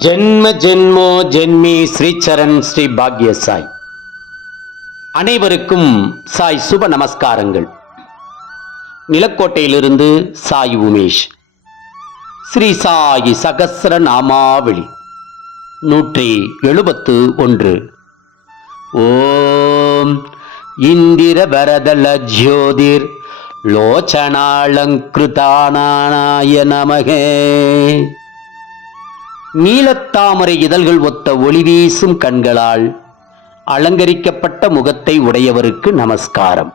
ஜென்ம ஜென்மோ ஜென்மி ஸ்ரீச்சரண் ஸ்ரீ பாக்ய சாய் அனைவருக்கும் சாய் சுப நமஸ்காரங்கள். நிலக்கோட்டையிலிருந்து சாய் உமேஷ். ஸ்ரீ சாயி சகஸ்ர நாமாவளி. நூற்றி எழுபத்து ஒன்று. ஓம் இந்திர பரதல ஜோதிர் லோச்சனாலங்கிருதானாய நமகே. நீலத்தாமரை இதழ்கள் ஒத்த ஒளி வீசும் கண்களால் அலங்கரிக்கப்பட்ட முகத்தை உடையவருக்கு நமஸ்காரம்.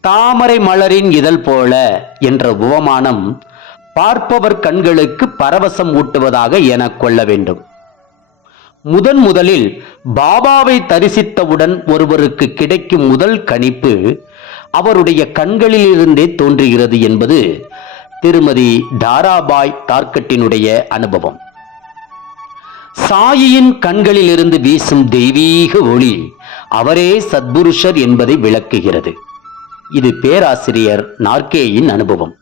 தாமரை மலரின் இதழ் போல என்ற உவமானம் பார்ப்பவர் கண்களுக்கு பரவசம் ஊட்டுவதாக எனக் கொள்ள வேண்டும். முதன் முதலில் பாபாவை தரிசித்தவுடன் ஒருவருக்கு கிடைக்கும் முதல் கணிப்பு அவருடைய கண்களிலிருந்தே தோன்றுகிறது என்பது திருமதி தாராபாய் தார்கட்டினுடைய அனுபவம். சாயியின் கண்களிலிருந்து வீசும் தெய்வீக ஒளி அவரே சத்புருஷர் என்பதை விளக்குகிறது. இது பேராசிரியர் நார்கேயின் அனுபவம்.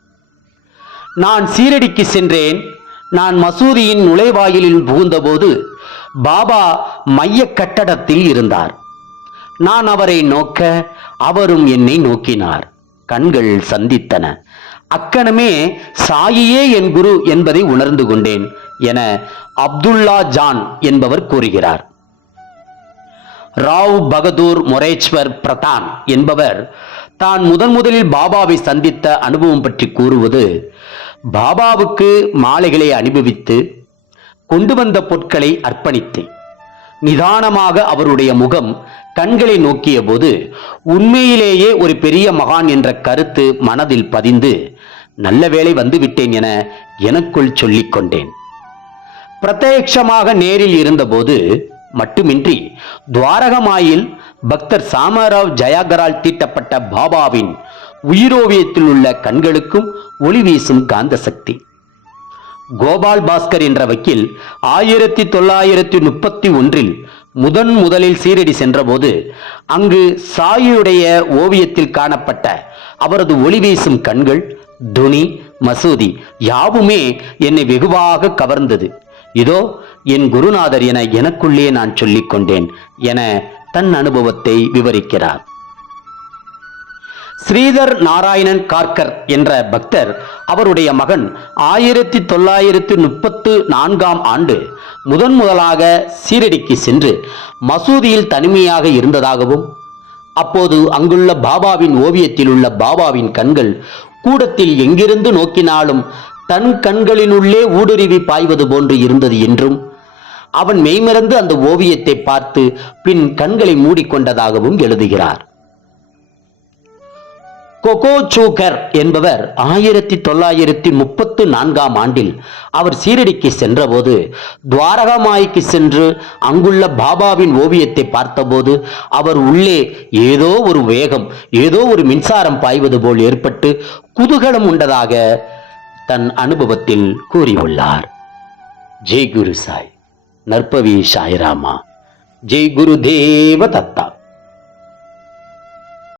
நான் சீரடிக்கு சென்றேன். நான் மசூதியின் நுழைவாயிலில் புகுந்தபோது பாபா மைய கட்டடத்தில் இருந்தார். நான் அவரை நோக்க அவரும் என்னை நோக்கினார். கண்கள் சந்தித்தன. அக்கணமே சாயியே என் குரு என்பதை உணர்ந்து கொண்டேன் என அப்துல்லா ஜான் என்பவர் கூறுகிறார். ராவ் பகதூர் மொரேஸ்வர் பிரதான் என்பவர் தான் முதன் முதலில் பாபாவை சந்தித்த அனுபவம் பற்றி கூறுவது பாபாவுக்கு மாலைகளை அனுபவித்து கொண்டு வந்த பொருட்களை அர்ப்பணித்தேன் நிதானமாக அவருடைய முகம் கண்களை நோக்கிய போது உண்மையிலேயே ஒரு பெரிய மகான் என்ற கருத்து மனதில் பதிந்து நல்ல வேளை வந்துவிட்டேன் என எனக்குள் சொல்லிக் கொண்டேன். பிரத்யட்சமாக நேரில் இருந்தபோது மட்டுமின்றி துவாரகமாயில் பக்தர் சாமராவ் ஜயாகரால் தீட்டப்பட்ட பாபாவின் உயிரோவியத்தில் உள்ள கண்களுக்கும் ஒளி வீசும் காந்த சக்தி. கோபால் பாஸ்கர் என்ற வக்கீல் ஆயிரத்தி தொள்ளாயிரத்தி முப்பத்தி ஒன்றில் முதன் முதலில் சீரடி சென்றபோது அங்கு சாயியுடைய ஓவியத்தில் காணப்பட்ட அவரது ஒளி வீசும் கண்கள் துணி மசூதி யாவுமே என்னை வெகுவாக கவர்ந்தது. இதோ என் குருநாதர் என எனக்குள்ளே நான் சொல்லிக் கொண்டேன் என தன் அனுபவத்தை விவரிக்கிறார். ஸ்ரீதர் நாராயணன் கார்கர் என்ற பக்தர் அவருடைய மகன் ஆயிரத்தி தொள்ளாயிரத்தி முப்பத்து நான்காம் ஆண்டு முதன் முதலாக சீரடிக்கு சென்று மசூதியில் தனிமையாக இருந்ததாகவும் அப்போது அங்குள்ள பாபாவின் ஓவியத்தில் உள்ள பாபாவின் கண்கள் கூடத்தில் எங்கிருந்து நோக்கினாலும் தன் கண்களினுள்ளே ஊடுருவி பாய்வது போன்று இருந்தது என்றும் அவன் மெய்மறந்து அந்த ஓவியத்தை பார்த்து பின் கண்களை மூடிக்கொண்டதாகவும் எழுதுகிறார். கொகோ சூகர் என்பவர் ஆயிரத்தி தொள்ளாயிரத்தி முப்பத்து நான்காம் ஆண்டில் அவர் சீரடிக்கு சென்றபோது துவாரகமாய்க்கு சென்று அங்குள்ள பாபாவின் ஓவியத்தை பார்த்தபோது அவர் உள்ளே ஏதோ ஒரு வேகம் ஏதோ ஒரு மின்சாரம் பாய்வது போல் ஏற்பட்டு குதூகலம் உண்டதாக தன் அனுபவத்தில் கூறியுள்ளார். ஜெய் குரு சாய் நற்பவி சாய்ராமா ஜெய் குரு தேவ தத்தா